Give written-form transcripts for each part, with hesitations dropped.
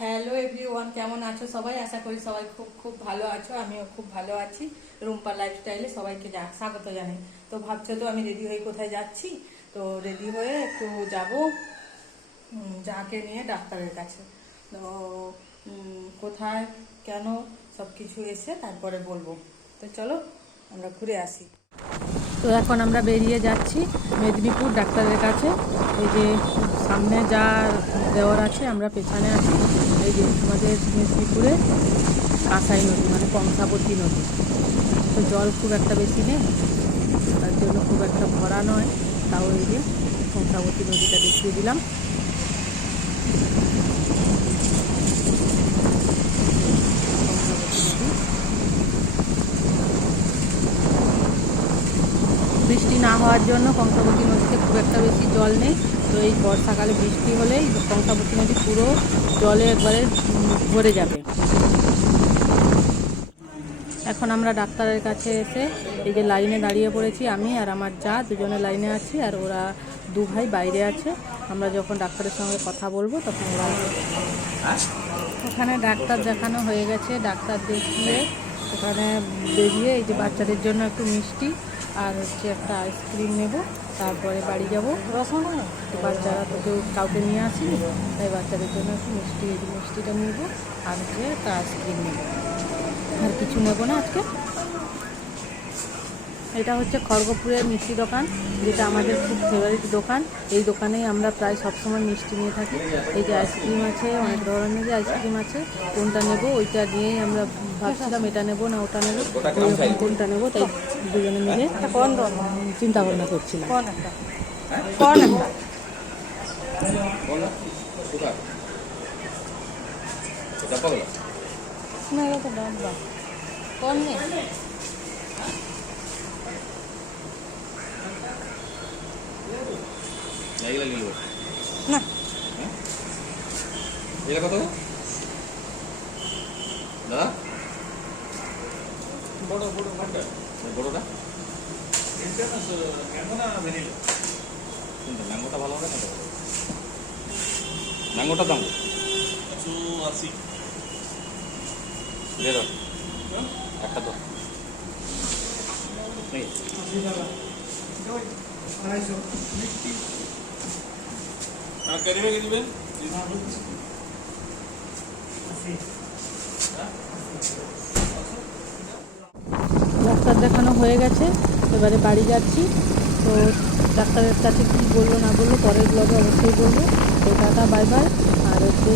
Hello everyone, কেমন আছো সবাই? আশা করি সবাই খুব খুব ভালো আছো। আমিও খুব ভালো আছি। রুম্পা লাইফস্টাইলে সবাইকে স্বাগত জানাই। তো ভাবছো তো আমি রেডি হয়ে কোথায় যাচ্ছি? তো রেডি হয়ে একটু যাব যাকে নিয়ে ডাক্তারের কাছে। তো কোথায়, কেন, সব কিছু এসে তারপরে বলবো। তো চলো আমরা ঘুরে আসি। তো এখন আমরা বেরিয়ে যাচ্ছি মেদিনীপুর ডাক্তারের কাছে। এই যে সামনে যা দেওয়ার আছে, আমরা পেছনে আছি। এই যে আমাদের মেদিনীপুরে কাঁসাই নদী মানে কংসাবতী নদী। তো জল খুব একটা বেশি নেই, তার জন্য খুব একটা ভরা নয়। তাও এই যে কংসাবতী নদীটা দেখিয়ে দিলাম। বৃষ্টি না হওয়ার জন্য কংসাবতী নদীতে খুব একটা বেশি জল নেই। তো এই বর্ষাকালে বৃষ্টি হলেই কংসাবতী নদী পুরো জলে একবারে ভরে যাবে। এখন আমরা ডাক্তারের কাছে এসে এই যে লাইনে দাঁড়িয়ে পড়েছি। আমি আর আমার যা দুজনে লাইনে আছি, আর ওরা দু ভাই বাইরে আছে। আমরা যখন ডাক্তারের সঙ্গে কথা বলবো তখন ওরা ওখানে ডাক্তার দেখানো হয়ে গেছে। ডাক্তার দেখিয়ে ওখানে বেরিয়ে এই যে বাচ্চাদের জন্য একটু মিষ্টি আর একটা আইসক্রিম নেব, তারপরে বাড়ি যাব। তো বাচ্চারা তো কাউকে নিয়ে আসিনি, তাই বাচ্চাদের জন্য একটু মিষ্টিটা নেব আর একটা আইসক্রিম নেব। আর কিছু নেব না আজকে। এটা হচ্ছে খড়গপুরের মিষ্টি দোকান, যেটা আমাদের খুব ফেভারিট দোকান। এই দোকানেই আমরা প্রায় সবসময় মিষ্টি নিয়ে থাকি। এই যে আইসক্রিম আছে, অনেক ধরনের যে আইসক্রিম আছে, কোনটা নেব ওইটা নিয়েই আমরা ভাবছিলাম এটা নেব না ওটা নেব, কোনটা নেব, তাই দুজনে মিলে চিন্তা ভাবনা করছিলাম। না এটা তো ডাব্বা কোন নেই। না এটা কত দাদা? বড় বড় কোনটা? বড়টা ম্যাঙ্গো না ভ্যানিলা? কোনটা ম্যাঙ্গোটা ভালো হবে না? তো ম্যাঙ্গোটার দাম 180 দে দাও একটা তো নেই 80 টাকা 250 মিষ্টি আর ক্যারি ব্যাগে দিবেন। ডাক্তার দেখানো হয়ে গেছে, এবারে বাড়ি যাচ্ছি। তো ডাক্তারের কাছে কী বললো না বললো পরের ব্লগে অবশ্যই বলবো। তো টাটা, বাই বাই। আর হচ্ছে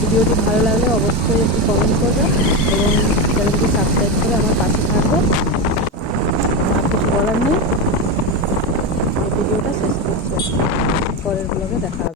ভিডিওটি ভালো লাগলে অবশ্যই একটু কমেন্ট করবে এবং চ্যানেলটি সাবস্ক্রাইব করে আমার পাশে থাকবে। আর কিছু বলার নেই, এই ভিডিওটা শেষ করছি। পরের ব্লগে দেখা হবে।